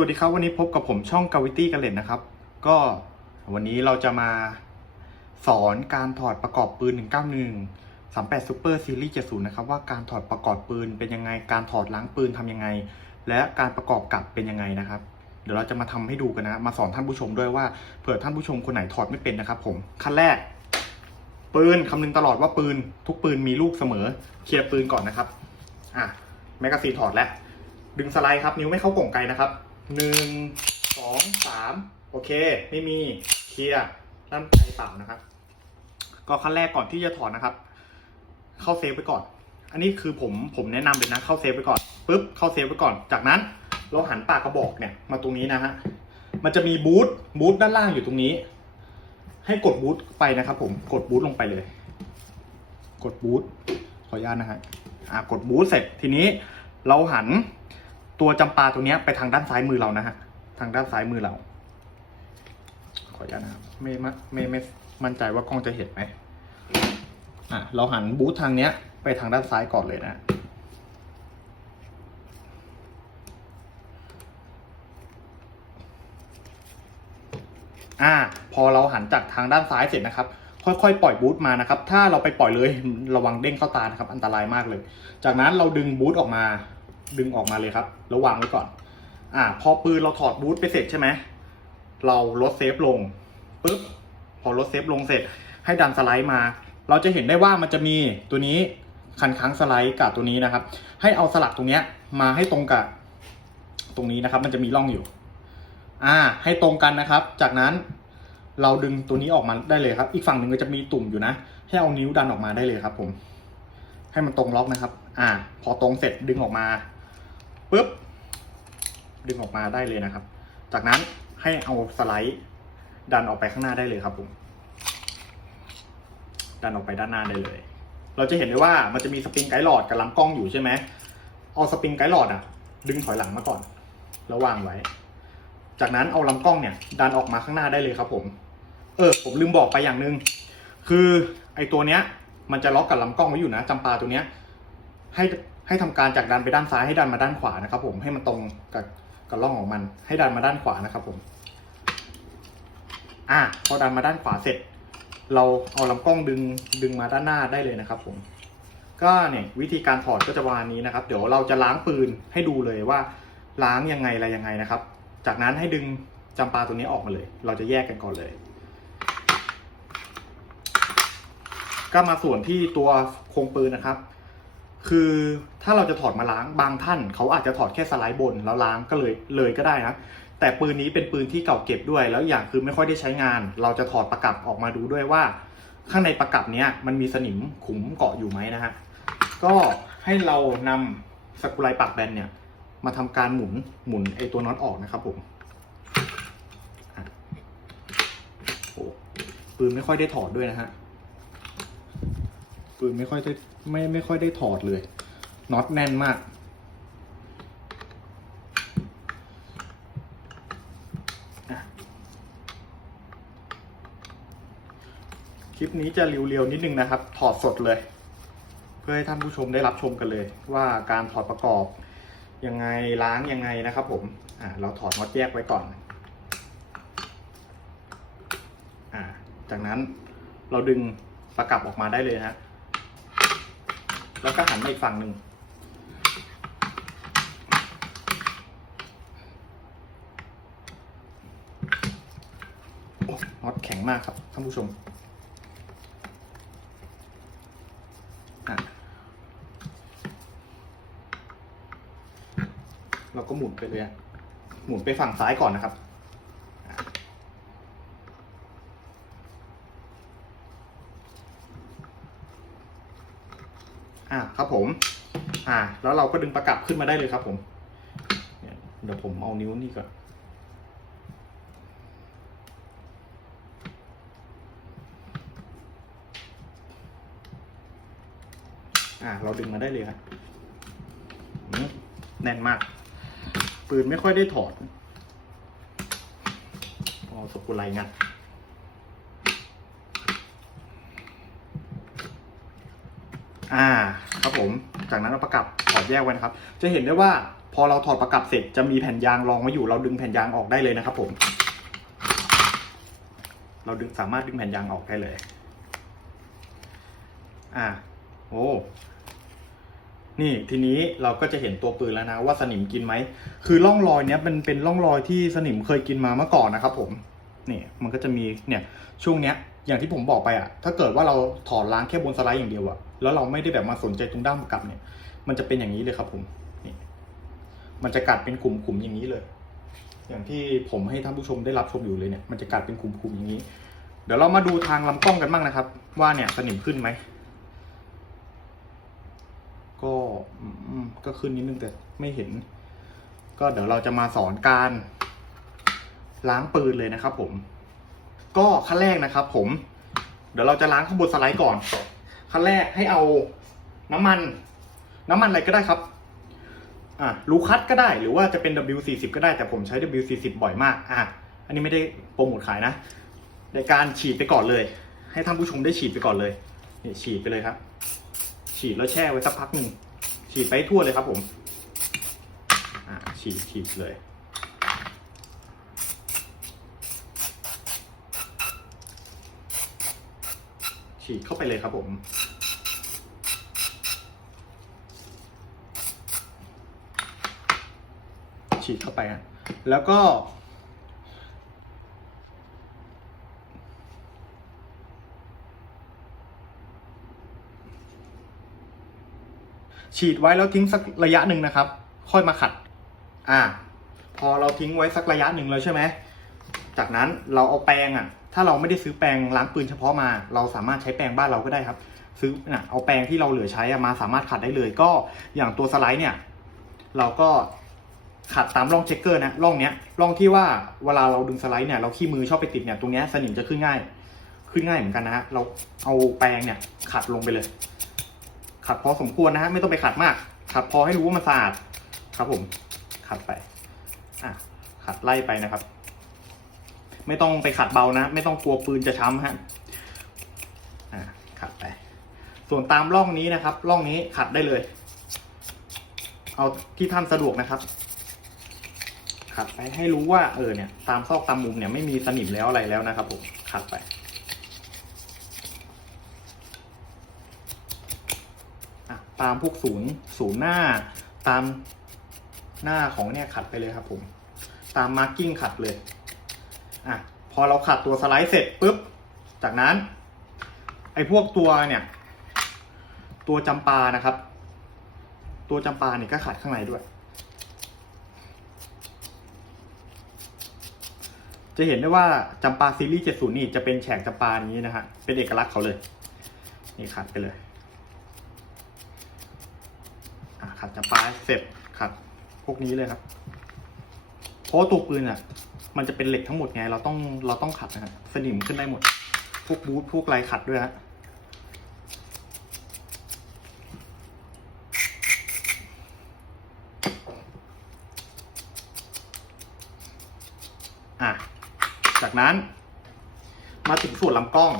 สวัสดีครับวันนี้พบกับผมช่องกาวิตี้กันเลยนะครับ ก็วันนี้เราจะมาสอนการถอดประกอบปืน 191 38 Super Series 70 นะครับ ว่าการถอดประกอบปืนเป็นยังไง การถอดล้างปืนทำยังไง และการประกอบกลับเป็นยังไงนะครับ เดี๋ยวเราจะมาทำให้ดูกันนะ มาสอนท่านผู้ชมด้วยว่าเผื่อท่านผู้ชมคนไหนถอดไม่เป็นนะครับ ผมขั้นแรก ปืนคำนึงตลอดว่าปืนทุกปืนมีลูกเสมอเคลียร์ปืนก่อนนะครับอะแมกกาซีนถอดแล้วดึงสไลด์ครับนิ้วไม่เข้ากล่องไกลนะครับ หนึ่งสองสามโอเค ไม่มีเคลียร์ด้านไกเปล่านะครับ ก็ขั้นแรกก่อนที่จะถอดนะครับ เข้าเซฟไปก่อน อันนี้คือผมผมแนะนำเลยนะเข้าเซฟไปก่อนปุ๊บเข้าเซฟไปก่อน จากนั้นเราหันปากกระบอกเนี่ยมาตรงนี้นะฮะมันจะมีบูทบูทด้านล่างอยู่ตรงนี้ ให้กดบูทไปนะครับ ผมกดบูทลงไปเลย กดบูทขออนุญาตนะฮะอ่ากดบูทเสร็จทีนี้เราหัน ตัวจำปาตรงนี้ไปทางด้านซ้ายมือเรานะฮะ ทางด้านซ้ายมือเรา ขออนุญาตนะครับไม่มไม่ไม่มั่นใจว่ากล้องจะเห็นไหมอะเราหันบูททางเนี้ย ไปทางด้านซ้ายก่อนเลยนะอ่าพอเราหันจากทางด้านซ้ายเสร็จนะครับ ค่อยๆ ปล่อยบูทมานะครับ ถ้าเราไปปล่อยเลยระวังเด้งเข้าตานะครับ อันตรายมากเลย จากนั้นเราดึงบูทออกมา ดึงออกมาเลยครับแล้ววางไว้ก่อน อ่า พอปืนเราถอดบูทไปเสร็จใช่ไหมเราลดเซฟลงปุ๊บพอลดเซฟลงเสร็จ ให้ดันสไลด์มา เราจะเห็นได้ว่ามันจะมีตัวนี้คันค้างสไลด์กับตัวนี้นะครับ ให้เอาสลักตรงเนี้ยมาให้ตรงกับตรงนี้นะครับ มันจะมีร่องอยู่ อ่า ให้ตรงกันนะครับ จากนั้นเราดึงตัวนี้ออกมาได้เลยครับ อีกฝั่งหนึ่งก็จะมีตุ่มอยู่นะ ให้เอานิ้วดันออกมาได้เลยครับ ผม ให้มันตรงล็อกนะครับ อ่า พอตรงเสร็จดึงออกมา ปุ๊บ ดึงออกมาได้เลยนะครับ จากนั้นให้เอาสไลด์ดันออกไปข้างหน้าได้เลยครับผมดันออกไปด้านหน้าได้เลย เราจะเห็นได้ว่ามันจะมีสปริงไกด์หลอดกับลำกล้องอยู่ใช่ไหมเอาสปริงไกด์หลอดอะ ดึงถอยหลังมาก่อนแล้ววางไว้ จากนั้นเอาลำกล้องเนี่ย ดันออกมาข้างหน้าได้เลยครับผม เออ ผมลืมบอกไปอย่างหนึ่งคือไอตัวเนี้ย มันจะล็อกกับลำกล้องไว้อยู่นะจำปาตัวเนี้ย ให้ ให้ทำการจากดันไปด้านซ้ายให้ดันมาด้านขวานะครับ ผมให้มันตรงกับกับร่องของมัน ให้ดันมาด้านขวานะครับ ผม อะพอดันมาด้านขวาเสร็จ เราเอาลำกล้องดึงดึงมาด้านหน้าได้เลยนะครับ ผม ก็เนี่ยวิธีการถอดก็จะประมาณนี้นะครับ เดี๋ยวเราจะล้างปืนให้ดูเลยว่า ล้างยังไงอะไรยังไงนะครับ จากนั้นให้ดึงจำปาตัวนี้ออกมาเลย เราจะแยกกันก่อนเลย ก็มาส่วนที่ตัวโครงปืนนะครับ คือถ้าเราจะถอดมาล้างบางท่านเขาอาจจะถอดแค่สไลด์บนแล้วล้างก็เลยเลยก็ได้นะแต่ปืนนี้เป็นปืนที่เก่าเก็บด้วย แล้วอย่างคือไม่ค่อยได้ใช้งาน เราจะถอดประกับออกมาดูด้วยว่า ข้างในประกับเนี้ยมันมีสนิมขุมเกาะอยู่ไหมนะฮะก็ให้เรานำสกรูไลปากแบนเนี่ยมาทำการหมุนหมุนไอตัวน็อตออกนะครับผมโอ้ปืนไม่ค่อยได้ถอดด้วยนะฮะ ปืนไม่ค่อยได้ไม่ไม่ค่อยได้ถอดเลยน็อตแน่นมากอะคลิปนี้จะเรียวๆนิดนึงนะครับ ถอดสดเลย เพื่อให้ท่านผู้ชมได้รับชมกันเลย ว่าการถอดประกอบยังไงล้างยังไงนะครับผมอ่าเราถอดน็อตแยกไว้ก่อนอ่าจากนั้นเราดึงประกับออกมาได้เลยนะฮะ แล้วก็หันมาอีกฝั่งหนึ่งโอ้น็อตแข็งมากครับท่านผู้ชมอะเราก็หมุนไปเลยหมุนไปฝั่งซ้ายก่อนนะครับ ครับผม อ่า แล้วเราก็ดึงประกับขึ้นมาได้เลยครับผม เดี๋ยวผมเอานิ้วนี่ก่อนอ่าเราดึงมาได้เลยครับแน่นมาก ปืนไม่ค่อยได้ถอดเอสกุลไลงัด อ่าครับผม จากนั้นเราประกับถอดแยกไว้นะครับ จะเห็นได้ว่าพอเราถอดประกับเสร็จจะมีแผ่นยางรองไว้อยู่ เราดึงแผ่นยางออกได้เลยนะครับ ผม เราดึงสามารถดึงแผ่นยางออกได้เลย อ่า โอ้ นี่ทีนี้เราก็จะเห็นตัวปืนแล้วนะว่าสนิมกินไหม คือร่องรอยเนี้ยเป็นเป็นร่องรอยที่สนิมเคยกินมาเมื่อก่อนนะครับ ผม นี่มันก็จะมีเนี่ยช่วงเนี้ยอย่างที่ผมบอกไปอะถ้าเกิดว่าเราถอดล้างแค่บนสไลด์อย่างเดียวอะแล้วเราไม่ได้แบบมาสนใจตรงด้ามประกับเนี่ย มันจะเป็นอย่างนี้เลยครับผมนี่มันจะกัดเป็นกลุ่มๆอย่างนี้เลย อย่างที่ผมให้ท่านผู้ชมได้รับชมอยู่เลยเนี่ย มันจะกัดเป็นกลุ่มๆอย่างนี้ เดี๋ยวเรามาดูทางลำกล้องกันบ้างนะครับ ว่าเนี่ยสนิมขึ้นไหมก็ก็ขึ้นนิดนึงแต่ไม่เห็น ก็เดี๋ยวเราจะมาสอนการล้างปืนเลยนะครับผม ก็ขั้นแรกนะครับ ผม เดี๋ยวเราจะล้างข้างบนสไลด์ก่อน ขั้นแรกให้เอาน้ำมัน น้ำมันอะไรก็ได้ครับอะลูคัตก็ได้หรือว่าจะเป็น W40 ก็ได้แต่ผมใช้ W40 บ่อยมากอะอันนี้ไม่ได้โปรโมทขายนะ ในการฉีดไปก่อนเลย ให้ท่านผู้ชมได้ฉีดไปก่อนเลยเนี่ยฉีดไปเลยครับ ฉีดแล้วแช่ไว้สักพักหนึ่งฉีดไปทั่วเลยครับผมอ่าฉีดฉีดเลย ฉีดเข้าไปเลยครับผม ฉีดเข้าไปฮะแล้วก็ ฉีดไว้แล้วทิ้งสักระยะหนึ่งนะครับ ค่อยมาขัด อ่า พอเราทิ้งไว้สักระยะหนึ่งแล้วใช่ไหม จากนั้นเราเอาแปรงอะ ถ้าเราไม่ได้ซื้อแปรงล้างปืนเฉพาะมา เราสามารถใช้แปรงบ้านเราก็ได้ครับ ซื้อน่ะเอาแปรงที่เราเหลือใช้อะมาสามารถขัดได้เลย ก็อย่างตัวสไลด์เนี่ย เราก็ขัดตามร่องเช็คเกอร์นะร่องเนี้ยร่องที่ว่าเวลาเราดึงสไลด์เนี่ยเราขี้มือชอบไปติดเนี่ยตรงเนี้ยสนิมจะขึ้นง่าย ขึ้นง่ายเหมือนกันนะฮะเราเอาแปรงเนี่ยขัดลงไปเลย ขัดพอสมควรนะฮะไม่ต้องไปขัดมาก ขัดพอให้รู้ว่ามันสะอาดครับผมขัดไปอะขัดไล่ไปนะครับ ไม่ต้องไปขัดเบานะ ไม่ต้องกลัวปืนจะช้ำฮะขัดไป ส่วนตามร่องนี้นะครับ ร่องนี้ขัดได้เลย เอาที่ท่านสะดวกนะครับ ขัดไปให้รู้ว่าเออเนี่ย ตามซอกตามมุมเนี่ยไม่มีสนิมแล้วอะไรแล้วนะครับผมขัดไปตามพวกศูนย์ศูนย์หน้า ตามหน้าของเนี่ยขัดไปเลยครับผม ตามมาร์กิ้งขัดเลย อะพอเราขัดตัวสไลด์เสร็จปุ๊บ จากนั้น ไอ้พวกตัวเนี่ย ตัวจำปานะครับ ตัวจำปาเนี่ยก็ขัดข้างในด้วย จะเห็นได้ว่าจำปาซีรีส์70 นี่จะเป็นแฉกจำปาอย่างนี้นะฮะ เป็นเอกลักษณ์เขาเลย นี่ขัดไปเลยขัดจำปาเสร็จขัดพวกนี้เลยครับ เพราะตัวปืนอะ มันจะเป็นเหล็กทั้งหมดไง เราต้องเราต้องขัดนะฮะสนิมขึ้นได้หมด พวกบูทพวกลายขัดด้วยฮะอะ จากนั้น มาถึงส่วนลำกล้อง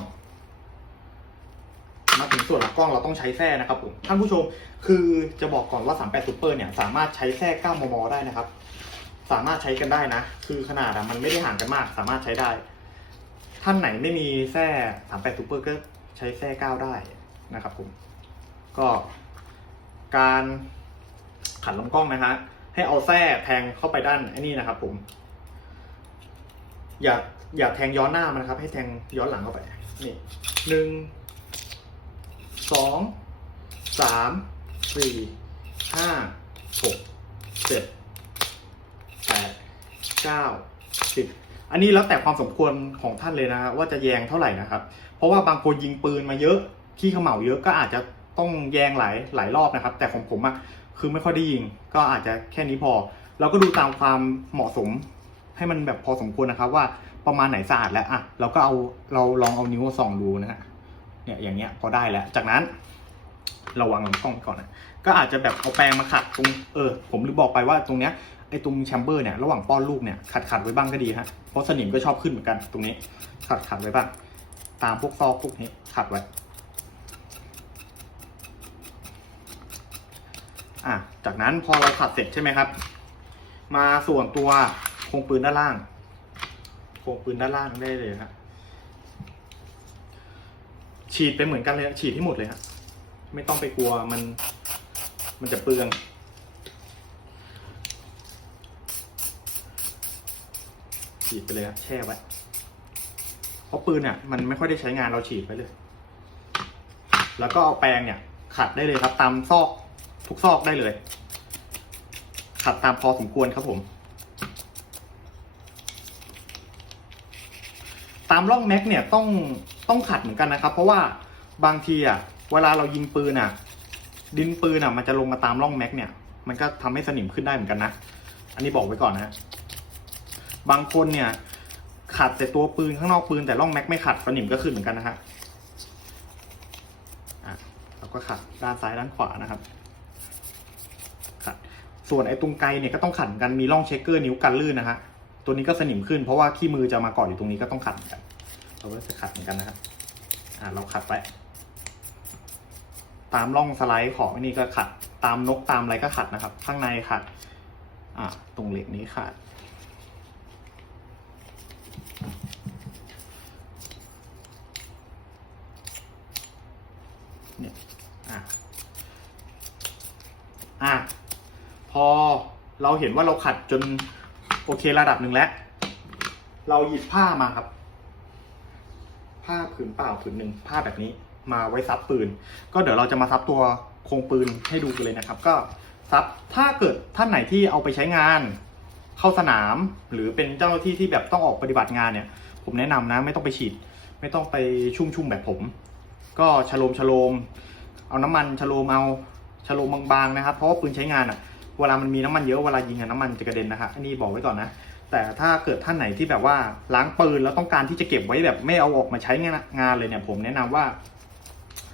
มาถึงส่วนลำกล้องเราต้องใช้แส้นะครับผมท่านผู้ชมคือจะบอกก่อนว่า 38 Super เนี่ย สามารถใช้แส้9มม ได้นะครับ สามารถใช้กันได้นะ คือขนาดอะมันไม่ได้ห่างกันมาก สามารถใช้ได้ ท่านไหนไม่มีแส้38 Super ก็ใช้แส้9ได้นะครับผม ก็การขันลำกล้องนะฮะ ให้เอาแส้แทงเข้าไปด้านไอ้นี่นะครับผม อย่าอย่าแทงย้อนหน้ามันนะครับ ให้แทงย้อนหลังเข้าไป นี่หนึ่ง สอง สาม สี่ ห้า หก เจ็ด เก้าสิบอันนี้แล้วแต่ความสมควรของท่านเลยนะว่าจะแยงเท่าไหร่นะครับ เพราะว่าบางคนยิงปืนมาเยอะขี้เขม่าเยอะก็อาจจะต้องแยงหลายหลายรอบนะครับ แต่ของผมอะคือไม่ค่อยได้ยิง ก็อาจจะแค่นี้พอ เราก็ดูตามความเหมาะสม ให้มันแบบพอสมควรนะครับว่าประมาณไหนสะอาดแล้วอะเราก็เอาเราลองเอานิ้วส่องดูนะฮะเนี่ยอย่างเงี้ยพอได้แล้ว จากนั้นเราวางลำกล้องก่อนนะก็อาจจะแบบเอาแปรงมาขัดตรงเออผมลืมบอกไปว่าตรงเนี้ย ไอ้ตรงแชมเบอร์เนี่ยระหว่างป้อนลูกเนี่ยขัดขัดไว้บ้างก็ดีฮะเพราะสนิมก็ชอบขึ้นเหมือนกันตรงนี้ ขัดขัดไว้บ้าง ตามพวกซอกพวกนี้ขัดไว้อะจากนั้นพอเราขัดเสร็จใช่ไหมครับ มาส่วนตัวโครงปืนด้านล่าง โครงปืนด้านล่างได้เลยครับฉีดไปเหมือนกันเลยฉีดให้หมดเลยฮะไม่ต้องไปกลัวมัน มันจะเปลือง ฉีดไปเลยครับแช่ไว้ เพราะปืนเนี่ยมันไม่ค่อยได้ใช้งานเราฉีดไปเลย แล้วก็เอาแปรงเนี่ย ขัดได้เลยครับ ตามซอกทุกซอกได้เลย ขัดตามพอสมควรครับผม ตามร่องแม็กเนี่ยต้องต้องขัดเหมือนกันนะครับ เพราะว่าบางทีอะเวลาเรายิงปืนอะ ดินปืนอะ มันจะลงมาตามร่องแม็กเนี่ย มันก็ทำให้สนิมขึ้นได้เหมือนกันนะ อันนี้บอกไว้ก่อนนะ บางคนเนี่ยขัดแต่ตัวปืนข้างนอกปืนแต่ร่องแม็กไม่ขัดสนิมก็ขึ้นเหมือนกันนะฮะอะเราก็ขัดด้านซ้ายด้านขวานะครับขัดส่วนไอ้ตรงไกลเนี่ยก็ต้องขัดกันมีร่องเช็คเกอร์นิ้วกันลื่นนะฮะตัวนี้ก็สนิมขึ้นเพราะว่าขี้มือจะมาเกาะอยู่ตรงนี้ก็ต้องขัดเหมือนกันเราก็จะขัดเหมือนกันนะครับอ่าเราขัดไปตามร่องสไลด์ของอันนี้ก็ขัด ตามนกตามอะไรก็ขัดนะครับ ข้างในขัด อ่าตรงเหล็กนี้ขัด เนี่ย อะ อะพอเราเห็นว่าเราขัดจนโอเคระดับหนึ่งแล้ว เราหยิบผ้ามาครับ ผ้าผืนเปล่าผืนหนึ่งผ้าแบบนี้มาไว้ซับปืน ก็เดี๋ยวเราจะมาซับตัวโครงปืนให้ดูกันเลยนะครับ ก็ซับถ้าเกิดท่านไหนที่เอาไปใช้งานเข้าสนาม หรือเป็นเจ้าหน้าที่ที่แบบต้องออกปฏิบัติงานเนี่ย ผมแนะนำนะไม่ต้องไปฉีด ไม่ต้องไปชุ่มๆแบบผม ก็ชโลมชโลม เอาน้ำมันชโลมเอา ชโลมบางๆนะครับ เพราะว่าปืนใช้งานอะ เวลามันมีน้ำมันเยอะเวลายิงอะน้ำมันจะกระเด็นนะครับอันนี้บอกไว้ก่อนนะ แต่ถ้าเกิดท่านไหนที่แบบว่าล้างปืนแล้วต้องการที่จะเก็บไว้แบบไม่เอาออกมาใช้งานเลยเนี่ย ผมแนะนำว่า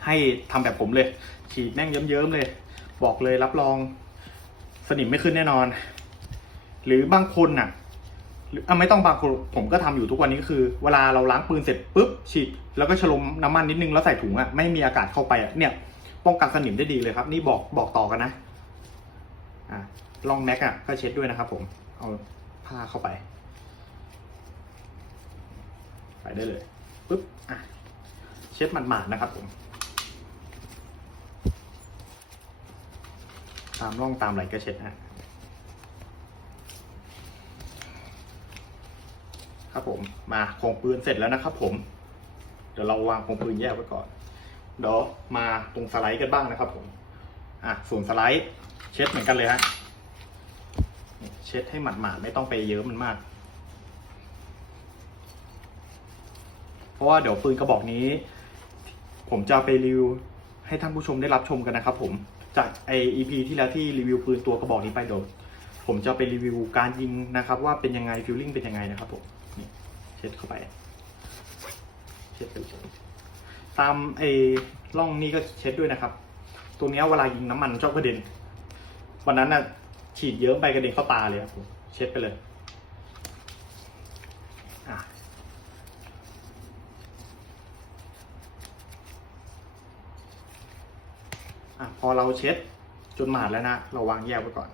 ให้ทำแบบผมเลย ฉีดแม่งเยิ้มๆเลย บอกเลยรับรอง สนิมไม่ขึ้นแน่นอน หรือบางคนน่ะหรืออะไม่ต้องบางคนผมก็ทำอยู่ทุกวันนี้ก็คือ เวลาเราล้างปืนเสร็จปุ๊บฉีดแล้วก็ฉลมน้ำมันนิดนึงแล้วใส่ถุงอะไม่มีอากาศเข้าไปอะเนี่ย ป้องกันสนิมได้ดีเลยครับ นี่บอกบอกต่อกันนะอะลองแม็กอะก็เช็ดด้วยนะครับผม เอาผ้าเข้าไป ไปได้เลยปุ๊บอะเช็ดหมาดๆนะครับผมตามร่องตามไหลก็เช็ดฮะครับผมมาโครงปืนเสร็จแล้วนะครับผม เดี๋ยวเราวางโครงปืนแยกไว้ก่อน เดี๋ยวมาตรงสไลด์กันบ้างนะครับผมอะส่วนสไลด์เช็ดเหมือนกันเลยฮะเช็ดให้หมาดๆไม่ต้องไปเยอะมันมาก เพราะว่าเดี๋ยวปืนกระบอกนี้ ผมจะไปรีวิวให้ท่านผู้ชมได้รับชมกันนะครับผมจากไอ EP ที่แล้วที่รีวิวปืนตัวกระบอกนี้ไปเดี๋ยวผมจะไปรีวิวการยิงนะครับ ว่าเป็นยังไงฟิลลิ่งเป็นยังไงนะครับผมนี่เช็ดเข้าไปเช็ดไปเลย ตามไอ้ร่องนี้ก็เช็ดด้วยนะครับ ตัวนี้เวลายิงน้ำมันชอบกระเด็น วันนั้นน่ะฉีดเยอะไปกระเด็นเข้าตาเลยครับผมเช็ดไปเลยอะอะพอเราเช็ดจนหมาดแล้วนะ เราวางแยกไว้ก่อน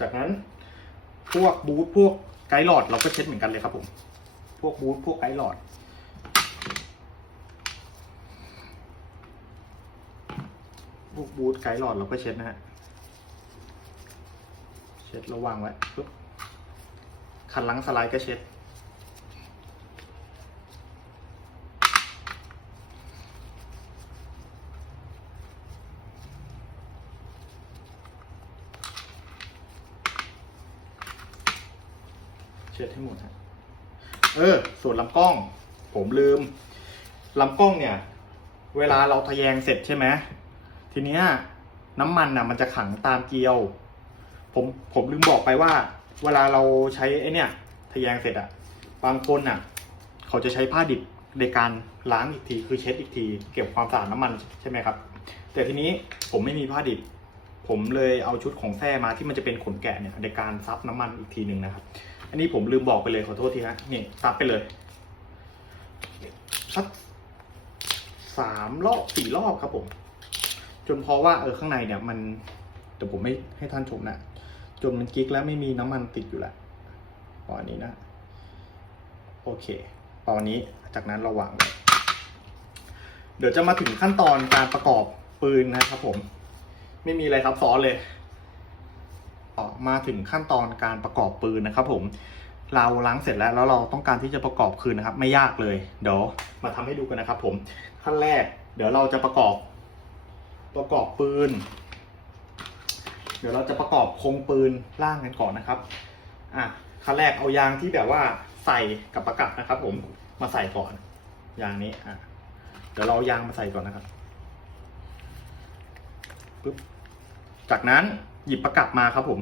จากนั้นพวกบูทพวกไกด์หลอดเราก็เช็ดเหมือนกันเลยครับผม พวกบูทพวกไกด์หลอด วกบูทไกด์หลอดเราก็เช็ดนะฮะ เช็ดระวางไว้ปุ๊บคันหลังสไลด์ก็เช็ด เช็ดให้หมดฮะ เออ ส่วนลำกล้อง ผมลืมลำกล้องเนี่ย เวลาเราทะแยงเสร็จใช่ไหม ทีเนี้ยน้ำมันน่ะ มันจะขังตามเกลียว ผมผมลืมบอกไปว่า เวลาเราใช้ไอ้เนี่ยทะแยงเสร็จอะบางคนน่ะ เขาจะใช้ผ้าดิบในการล้างอีกทีคือเช็ดอีกที เก็บความสะอาดน้ำมันใช่ไหมครับ แต่ทีนี้ผมไม่มีผ้าดิบ ผมเลยเอาชุดของแท้มาที่มันจะเป็นขนแกะเนี่ยในการซับน้ำมันอีกทีหนึ่งนะครับ อันนี้ผมลืมบอกไปเลยขอโทษทีฮะนี่ซับไปเลยสักสามรอบสี่รอบครับผม จนเพราะว่าเออข้างในเนี่ยมันแต่ผมไม่ให้ท่านชมนะจนมันกิ๊กแล้วไม่มีน้ำมันติดอยู่ล้วตอนนี้นะโอเคตอนนี้จากนั้นเราวางเดี๋ยวจะมาถึงขั้นตอนการประกอบปืนนะครับผม ไม่มีอะไรซับซ้อนเลยต่อมาถึงขั้นตอนการประกอบปืนนะครับ ผม เราล้างเสร็จแล้วแล้วเราต้องการที่จะประกอบคืนนะครับ ไม่ยากเลย เดี๋ยวมาทำให้ดูกันนะครับ ผมขั้นแรก เดี๋ยวเราจะประกอบ ประกอบปืน เดี๋ยวเราจะประกอบโครงปืนล่างกันก่อนนะครับอะขั้นแรกเอายางที่แบบว่าใส่กับประกับนะครับ ผมมาใส่ก่อนยางนี้อะเดี๋ยวเราเอายางมาใส่ก่อนนะครับปึ๊บจากนั้นหยิบประกับมาครับผม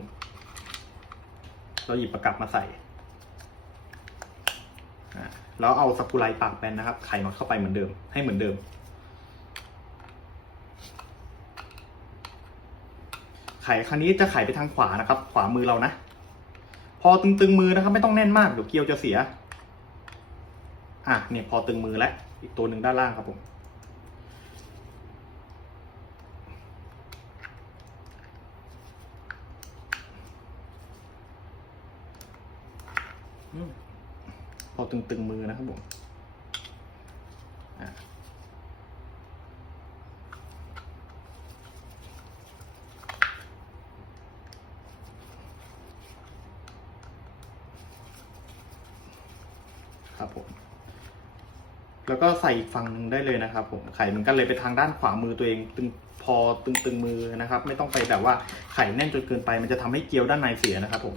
เราหยิบประกับมาใส่อะแล้วเอาสกรูไลปากแบนนะครับ ไขน็อตเข้าไปเหมือนเดิม ให้เหมือนเดิม ไขครั้งนี้จะไขไปทางขวานะครับ ขวามือเรานะ พอตึงๆมือนะครับ ไม่ต้องแน่นมากเดี๋ยวเกลียวจะเสีย อะเนี่ยพอตึงมือแล้วอีกตัวหนึ่งด้านล่างครับผมอืมพอตึงๆมือนะครับผมอะครับผม แล้วก็ใส่อีกฝั่งหนึ่งได้เลยนะครับผมไข่มันก็เลยไปทางด้านขวามือตัวเองตึงพอตึงๆมือนะครับ ไม่ต้องไปแบบว่าไข่แน่นจนเกินไป มันจะทำให้เกี๊ยวด้านในเสียนะครับผม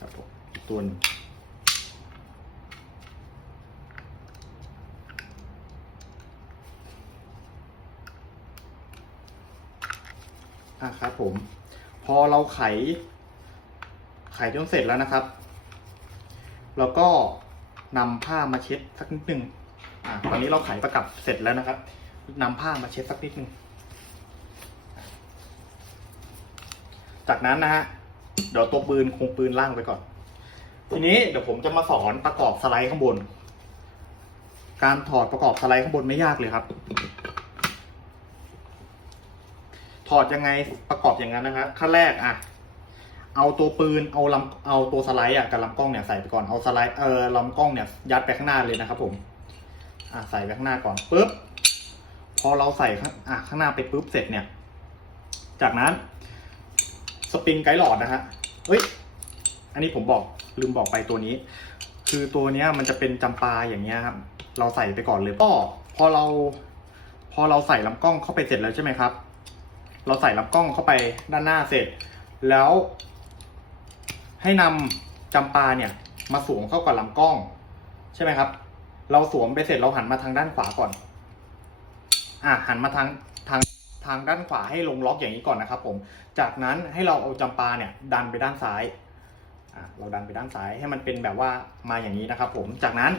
ครับผมอีก ตัวนึงอะครับผม พอเราไข ไขจนเสร็จแล้วนะครับแล้วก็นำผ้ามาเช็ดสักนิดหนึ่งอะตอนนี้เราไขประกับเสร็จแล้วนะครับนำผ้ามาเช็ดสักนิดหนึ่งจากนั้นนะฮะเดี๋ยวตัวปืนคงปืนล่างไปก่อน ทีนี้เดี๋ยวผมจะมาสอนประกอบสไลด์ข้างบน การถอดประกอบสไลด์ข้างบนไม่ยากเลยครับ ถอดยังไงประกอบอย่างนั้นนะครับขั้นแรกอะ เอาตัวปืนเอาลำเอาตัวสไลด์อะกับลำกล้องเนี่ยใส่ไปก่อนเอาสไลด์เออลำกล้องเนี่ยยัดไปข้างหน้าเลยนะครับ ผมอะใส่ไปข้างหน้าก่อนปุ๊บพอเราใส่ข้างอะข้างหน้าไปปุ๊บเสร็จเนี่ย จากนั้น สปริงไกด์หลอดนะฮะเฮ้ย อันนี้ผมบอกลืมบอกไปตัวนี้ คือตัวเนี้ยมันจะเป็นจำปาอย่างเงี้ยครับเราใส่ไปก่อนเลยก็พอเรา พอเราใส่ลำกล้องเข้าไปเสร็จแล้วใช่ไหมครับ เราใส่ลำกล้องเข้าไปด้านหน้าเสร็จ แล้ว ให้นำจำปาเนี่ย มาสวมเข้ากับลำกล้อง ใช่ไหมครับ เราสวมไปเสร็จเราหันมาทางด้านขวาก่อน อะหันมาทางทางทางด้านขวาให้ลงล็อกอย่างนี้ก่อนนะครับ ผม จากนั้นให้เราเอาจำปาเนี่ย ดันไปด้านซ้าย เราดันไปด้านซ้ายให้มันเป็นแบบว่ามาอย่างนี้นะครับ ผมจากนั้น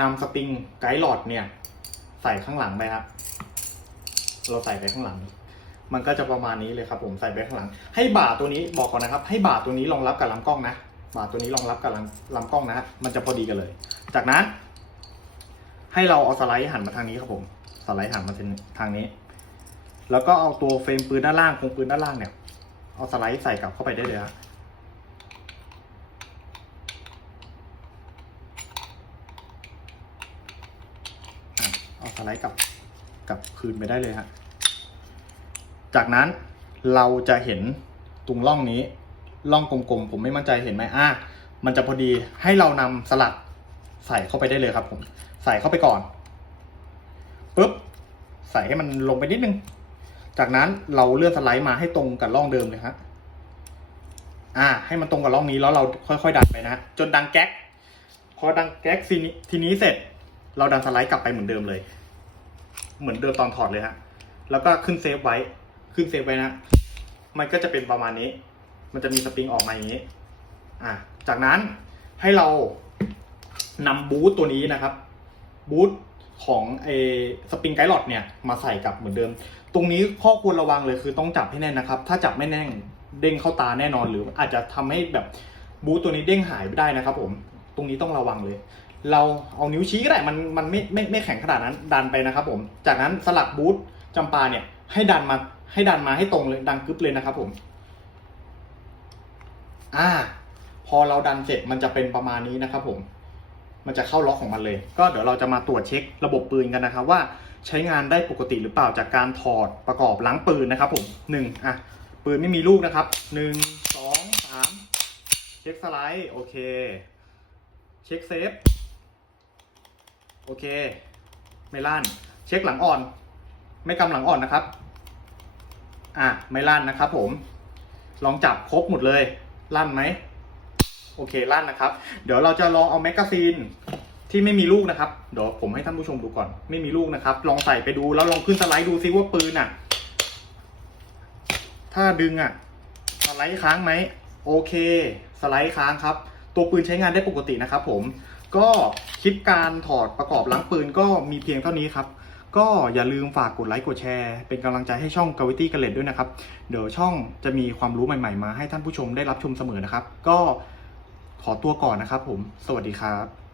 นำสปริงไกด์หลอดเนี่ย ใส่ข้างหลังไปครับเราใส่ไปข้างหลัง มันก็จะประมาณนี้เลยครับ ผมใส่ไปข้างหลัง ให้บ่าตัวนี้บอกก่อนนะครับ ให้บ่าตัวนี้รองรับกับลำกล้องนะบ่าตัวนี้รองรับกับลำลำกล้องนะฮะมันจะพอดีกันเลย จากนั้น ให้เราเอาสไลด์หันมาทางนี้ครับผมสไลด์หันมาทางนี้ แล้วก็เอาตัวเฟรมปืนด้านล่างคงปืนด้านล่างเนี่ยเอาสไลด์ใส่กลับเข้าไปได้เลยฮะอะเอา สไลด์กลับกลับคืนไปได้เลยฮะจากนั้นเราจะเห็นตรงร่องนี้ร่องกลมๆ ผมไม่มั่นใจเห็นไหมอะมันจะพอดีให้เรานำสลัดใส่เข้าไปได้เลยครับผมใส่เข้าไปก่อนปุ๊บใส่ให้มันลงไปนิดนึง จากนั้นเราเลื่อนสไลด์มาให้ตรงกับร่องเดิมเลยครับอ่า ให้มันตรงกับร่องนี้แล้วเราค่อย ๆ ดันไปนะจนดังแก๊กพอดังแก๊กทีนี้เสร็จ เราดันสไลด์กลับไปเหมือนเดิมเลย เหมือนเดิมตอนถอดเลยฮะ แล้วก็ขึ้นเซฟไว้ ขึ้นเซฟไว้นะ มันก็จะเป็นประมาณนี้ มันจะมีสปริงออกมาอย่างนี้ อ่าจากนั้นให้เรานำบูทตัวนี้นะครับ บูทของไอสปริงไกด์หลอดเนี่ยมาใส่กับเหมือนเดิม ตรงนี้ข้อควรระวังเลยคือต้องจับให้แน่นนะครับ ถ้าจับไม่แน่นเด้งเข้าตาแน่นอนหรืออาจจะทำให้แบบบูทตัวนี้เด้งหายไปได้นะครับผม ตรงนี้ต้องระวังเลย เราเอานิ้วชี้ก็ได้มันมันไม่ไม่ไม่แข็งขนาดนั้นดันไปนะครับผม จากนั้นสลักบูทจำปาเนี่ยให้ดันมาให้ดันมาให้ตรงเลยดังกึ๊บเลยนะครับผมอ่า พอเราดันเสร็จมันจะเป็นประมาณนี้นะครับผม มันจะเข้าล็อกของมันเลย ก็เดี๋ยวเราจะมาตรวจเช็คระบบปืนกันนะครับ ว่าใช้งานได้ปกติหรือเปล่าจากการถอดประกอบล้างปืนนะครับผมหนึ่งอะปืนไม่มีลูกนะครับหนึ่งสองสามเช็คสไลด์โอเค เช็คเซฟ โอเค ไม่ลั่น เช็คหลังอ่อน ไม่กำหลังอ่อนนะครับ อะไม่ลั่นนะครับผม ลองจับครบหมดเลย ลั่นไหม โอเคลั่นนะครับ เดี๋ยวเราจะลองเอาแมกกาซีนที่ไม่มีลูกนะครับ เดี๋ยวผมให้ท่านผู้ชมดูก่อน ไม่มีลูกนะครับ ลองใส่ไปดูแล้วลองขึ้นสไลด์ดูซิว่าปืนอะ ถ้าดึงอะ สไลด์ค้างไหม โอเค สไลด์ค้างครับ ตัวปืนใช้งานได้ปกตินะครับผม ก็คลิปการถอดประกอบล้างปืนก็มีเพียงเท่านี้ครับ ก็อย่าลืมฝากกดไลค์กดแชร์ เป็นกำลังใจให้ช่อง Gravity g a l e t ด้วยนะครับ เดี๋ยวช่องจะมีความรู้ใหม่ๆ มาให้ท่านผู้ชมได้รับชมเสมอนะครับ ก็ขอตัวก่อนนะครับผม สวัสดีครับ